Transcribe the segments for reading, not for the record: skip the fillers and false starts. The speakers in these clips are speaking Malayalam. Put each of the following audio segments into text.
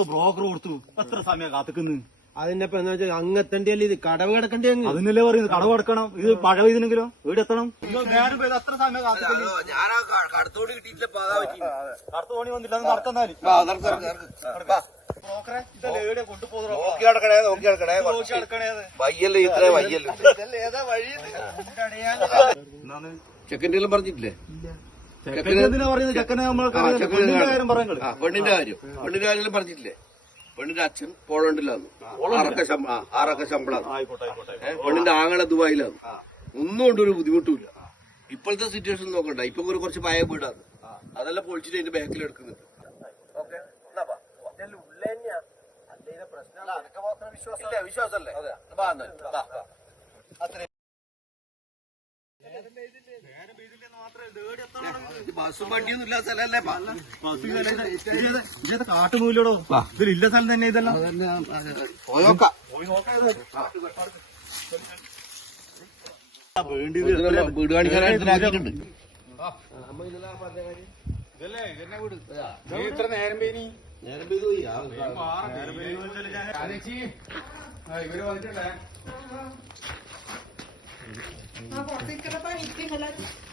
ബ്രോക്കർ കൊടുത്തു എത്ര സമയം കാത്തുക്കുന്നു. അതിനിപ്പോ എന്താ വെച്ചാൽ അങ്ങെത്തേണ്ടിയല്ലേ ഇത് കടവ് കിടക്കണ്ടേ? അതിനല്ലേ പറയുന്നത് കടവ് കിടക്കണം. ഇത് മഴ പെയ്തിനെങ്കിലോ വീട് എത്തണം. നേരം പെയ്ത് എത്ര സമയം കാത്തുക്കുന്നു. കടത്തോട് കിട്ടിയിട്ടില്ല. കറുത്ത പണി വന്നില്ല. അത് നടത്തുന്നാല് ബ്രോക്കറെ ഇതല്ലേ കൊണ്ടുപോകുന്ന നോക്കി നടക്കണേ വയ്യല്ലേ ഇത്ര വയ്യല്ലേ ചെക്കൻ്റെ പറഞ്ഞിട്ടില്ലേ? ചെക്കനെന്തിനാ പറയുന്നത്? ചെക്കനെ നമ്മൾ പെണ്ണിന്റെ കാര്യം പറയുന്നത്. പെണ്ണിന്റെ കാര്യം പറഞ്ഞിട്ടില്ലേ? പെണ്ണിന്റെ അച്ഛൻ പോളണ്ടിലാന്ന് 6 ശമ്പളം. പെണ്ണിന്റെ ആങ്ങളെ ദുബായിലാണ്. ഒന്നും കൊണ്ടൊരു ബുദ്ധിമുട്ടുമില്ല. ഇപ്പോഴത്തെ സിറ്റുവേഷൻ നോക്കണ്ട. ഇപ്പൊ കുറച്ച് പഴയ വീടാണ്. അതെല്ലാം പൊളിച്ചിട്ട് അതിന്റെ ബാക്കിൽ എടുക്കുന്നുണ്ട്. വിശ്വാസല്ലേ? ബസ്സും വണ്ടിയൊന്നും ഇല്ലാത്ത സ്ഥലല്ലേ? കാട്ടുനൂലോടോ ഇതിലില്ല സ്ഥലം തന്നെ ഇതെല്ലാം. പോയി നോക്കാം. വീട് കാണിക്കാനായിട്ടുണ്ട്. നേരം പെയ്തു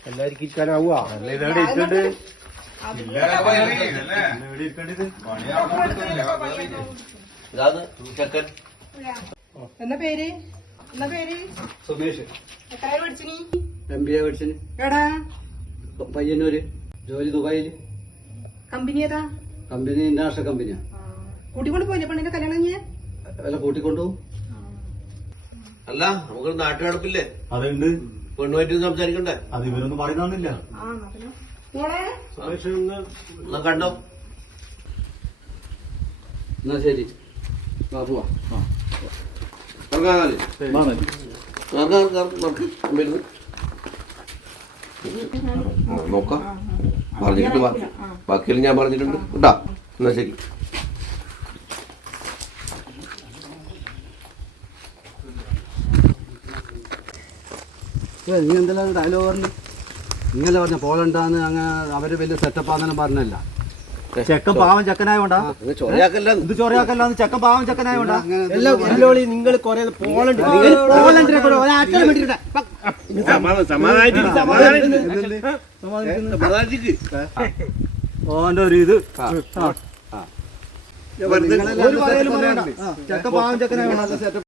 എല്ലാവർക്കും ഇരിക്കാനാവുക. ഇതെവിടെ ഇരിക്കണ്ട്? ഇതാണ് ചെക്കൻ. എന്നാ പേര് സുമേഷ് എത്ര പഠിച്ചിനി? MBA പഠിച്ചിന്. എടാ പയ്യന്നൂര് ജോലി ദുബായില്. കമ്പനി ഏതാ? കമ്പനി ഇന്റർനാഷണൽ കമ്പനിയാ. കൂട്ടിക്കൊണ്ട് പോയില്ലേ പെണ്ണിന്റെ കല്യാണം കഴിഞ്ഞ? അല്ല കൂട്ടിക്കൊണ്ടുപോകും. അല്ല നമുക്കൊരു നാട്ടുകടപ്പില്ലേ? അതുണ്ട്. പെണ്ണുമായിട്ട് സംസാരിക്കണ്ടേ? അത് ഇവരൊന്നും പറയുന്നില്ല. എന്നാ കണ്ടോ? എന്നാ ശരി പോവാ. നോക്കാം. പറഞ്ഞിട്ടുണ്ട്. ബാക്കിയെല്ലാം ഞാൻ പറഞ്ഞിട്ടുണ്ട് കേട്ടാ. എന്നാ ശരി. നീ എന്തെല്ലാം ഡയലോഗ് പറഞ്ഞു? ഇങ്ങനെ പറഞ്ഞ പോളണ്ടാന്ന് അങ്ങനെ അവര് വലിയ സെറ്റപ്പാന്നെല്ലാം പറഞ്ഞല്ല. ചെക്കൻ പാവം ചെക്കനായോണ്ടാ. ചൊറയാക്കല്ല. ഇത് ചൊറയാക്കല്ലാന്ന് ചെക്കൻ പാവം ചെക്കനായോണ്ടാ. നിങ്ങൾ കൊറേ പോളണ്ട് ഓന്റെ ഒരു ഇത് ചെക്കൻ പാവം ചെക്കനായോണ്ടാ.